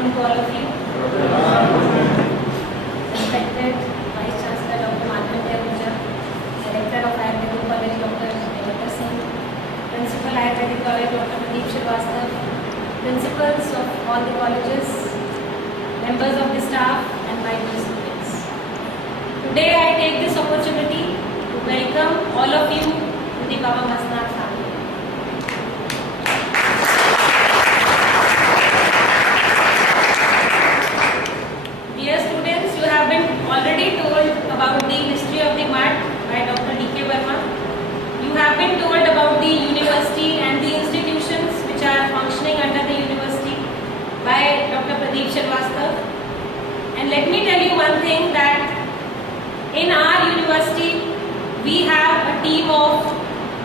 afternoon to all of you. Respected Vice Chancellor Dr. Madhavendra Ahuja, Director of Ayurvedic College Dr. Nevatar Singh, Principal Ayurvedic College Dr. Pradeep Srivastava, Principals of all the colleges, members of the staff and my dear students. Today I take this opportunity to welcome all of you to the Baba Masnath family. Dear students, you have been already told about the history of the mart by Dr. D.K. Verma. You have been told about the university and the institutions which are functioning under the university by Dr. Pradeep Srivastava. And let me tell you one thing, that in our university we have a team of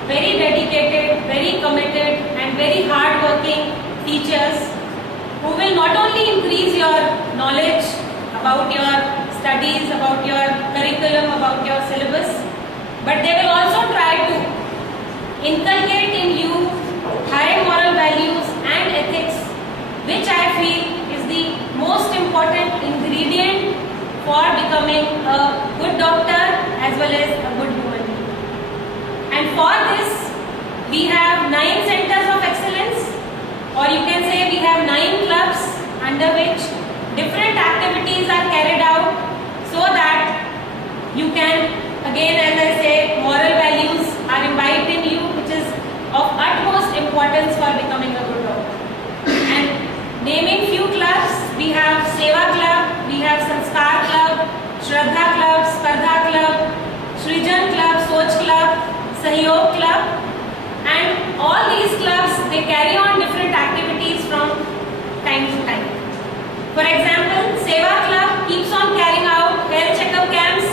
very dedicated, very committed and very hard-working teachers who will not only increase your knowledge about your studies, about your curriculum, about your syllabus, but they will also try to inculcate in you high moral values and ethics, which I feel is the most important ingredient for becoming a good doctor as well as a good human being. And for this, we have 9 centers of excellence, or you can say we have 9 clubs under which different activities are carried out, so that you can, again as I say, moral values are imbibed in you, which is of utmost importance for becoming a good doctor. And naming few clubs, we have Seva Club, we have Sanskar Club, Shraddha Club, Spardha Club, Srijan Club, Soch Club, Sahyog Club, and all these clubs, they carry on different activities from time to time. For example, Seva Club keeps on carrying out health checkup camps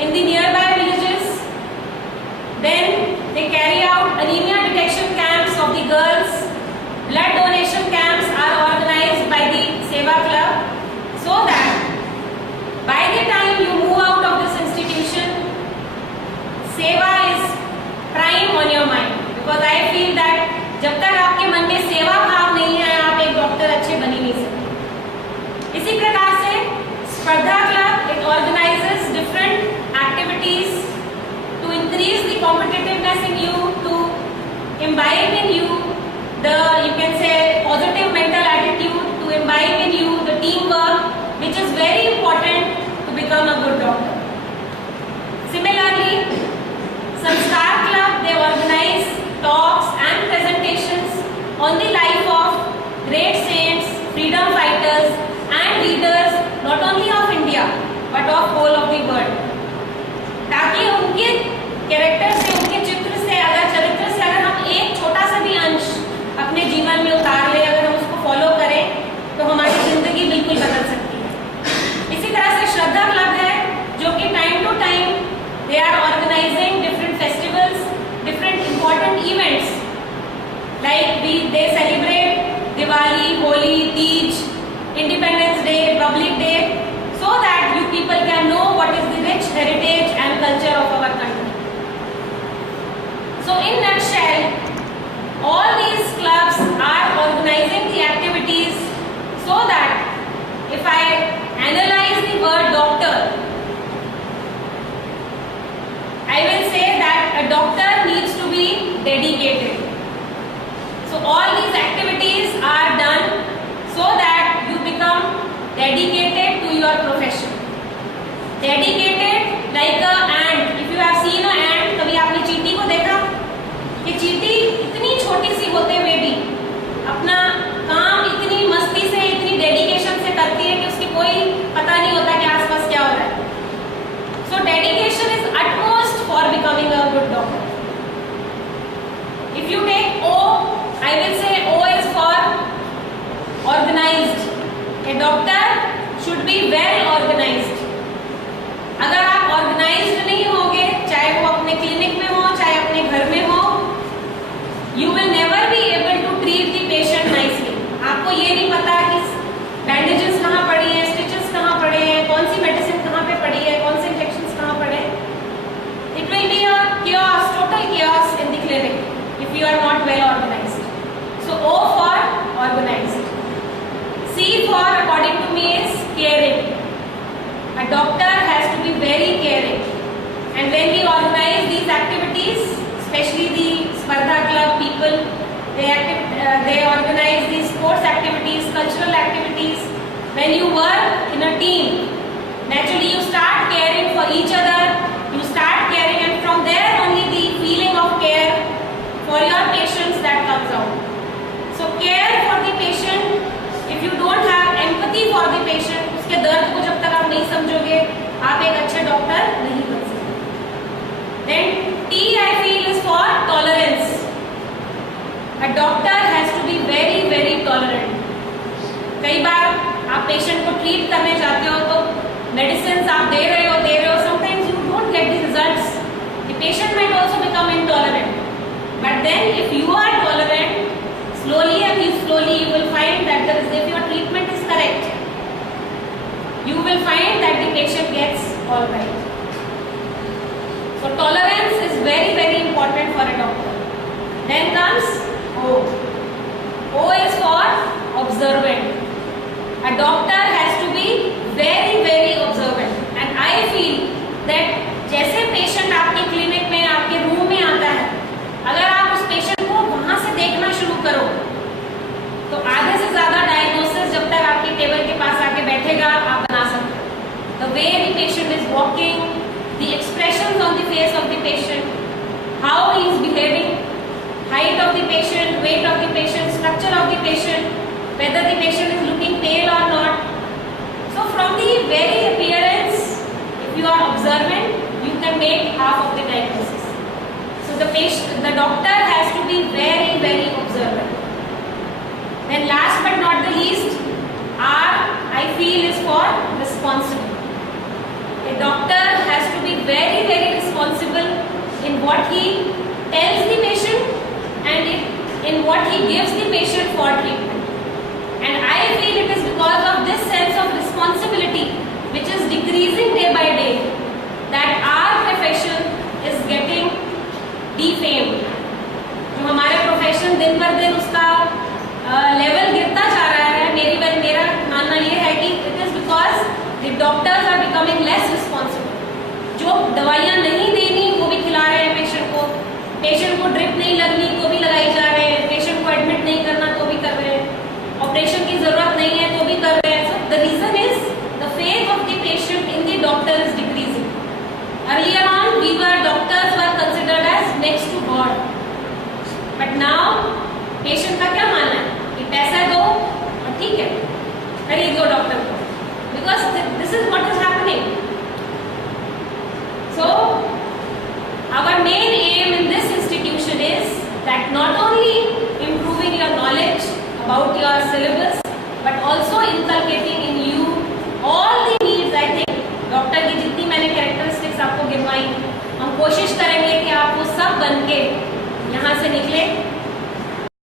in the nearby villages. Then they carry out anemia detection camps of the girls. Blood donation camps are organized by the Seva Club, so that by the time you move out of this institution, Seva is prime on your mind. Because I feel that जब तक आपके मन में सेवा भाव नहीं है, आप एक डॉक्टर अच्छे बन ही नहीं सकते. इसी प्रकार से स्पर्धा club, it organizes different activities to increase the competitiveness in you, to imbibe in you the, you can say, positive mental attitude, to imbibe in you the teamwork, which is very important to become a good doctor. Similarly, Sanskar Club, they organize talks and presentations on the life of great saints, freedom fighters and leaders, not only of India but of whole of the world, ताकि उनके character से, उनके चित्र से, अगर चरित्र से अगर हम एक छोटा सा भी अंश अपने जीवन में उतार ले, अगर हम उसको फॉलो करें, तो हमारी जिंदगी बिल्कुल बदल सकती है. इसी तरह से श्रद्धा क्लब है, जो कि time to time they are organising different festivals, different important events, like they celebrate Diwali, Holi, Teej, Independence Day, Republic Day, so that you people can know what is the rich heritage and culture of our country. So in nutshell, all these clubs are organizing the activities so that if I analyze the word doctor, I will say that a doctor needs to be dedicated. So all these activities are done so that you become dedicated to your profession. Dedicated like a ant. If you have seen an ant, कभी आपने चींटी को देखा? कि चींटी इतनी छोटी सी होते हुए भी अपना काम इतनी मस्ती से, इतनी डेडिकेशन से करती है कि उसकी कोई पता नहीं होता कि आसपास क्या हो रहा है. So dedication is utmost for becoming a good doctor. If you take O, I will say O is for organized. A doctor should be well organized. अगर आप organized नहीं होंगे, चाहे वो अपने क्लिनिक में हो, चाहे अपने घर में हो, you will never be able to treat the patient nicely. आपको ये नहीं पता कि bandages कहाँ पड़ी है, stitches कहाँ पड़े हैं, कौन सी medicine कहाँ पे पड़ी है, कौन से injections कहाँ पड़े हैं. It will be a chaos, total chaos in the clinic if you are not well organized. So O for organized. C for according to me is caring. A doctor has to be very caring. And when we organize these activities, especially the Spardha Club people, they organize these sports activities, cultural activities. When you work in a team, naturally you start caring for each other, you start caring, and from there only the feeling of care for your patients that comes out. So care for the patient. If you don't have empathy for the patient, उसके दर्द को जब तक आप नहीं समझोगे, आप एक अच्छे डॉक्टर नहीं बन सकते. Then T I feel is for tolerance. A doctor has to be very very tolerant. कई बार आप पेशेंट को ट्रीट करने जाते हो तो मेडिसिन आप दे रहे हो, sometimes you don't get the results. The patient might also become intolerant. But then if you are tolerant, slowly you will find that if your treatment is correct, you will find that the patient gets all right. So tolerance is very very important for a doctor. Then comes O. O is for observant. A doctor has to be very very observant. And I feel that जैसे patient आपके clinic में आपके room में आता है, अगर आप उस पेशेंट को वहां से देखना शुरू करो तो आधे से ज्यादा डायग्नोसिस जब तक आपके टेबल के पास आके बैठेगा आप बना सकते हो. The way the patient is walking, the expressions on the face of the patient, how he is behaving, height of the patient, weight of the patient, structure of the patient, whether the patient is looking pale or not. So from the very appearance, if you are observant, you can make half of the diagnosis. So the doctor has to be very very observant. Then last but not the least, R I feel is for responsible. A doctor has to be very very responsible in what he tells the patient and in what he gives the patient for treatment. And I feel it is because of this sense of responsibility which is decreasing day by day that our profession is getting defamed. जो हमारे profession दिन पर दिन उसका level गिरता जा रहा है, मेरा मानना ये है कि it is because the doctors are becoming less responsible. जो दवाइयाँ नहीं देनी वो भी खिला रहे हैं पेशेंट को ड्रिप नहीं लगनी तो भी लगाई जा रहे हैं, पेशेंट को एडमिट नहीं करना तो भी कर रहे हैं, ऑपरेशन की जरूरत नहीं है तो भी कर रहे हैं. So the reason is the faith of the patient in the doctor is decreasing. Earlier on, doctors were considered as next to God. But now, patient का क्या मानना है कि पैसा दो और ठीक है खरीद दो डॉक्टर को, because this is what is happening. So, our main aim in this institution is that not only improving your knowledge about your syllabus, but also inculcating in you all the needs. I think doctor की जितनी मैंने characteristics आपको गिनवाई, हम कोशिश करेंगे कि आप वो सब बन के यहाँ से निकले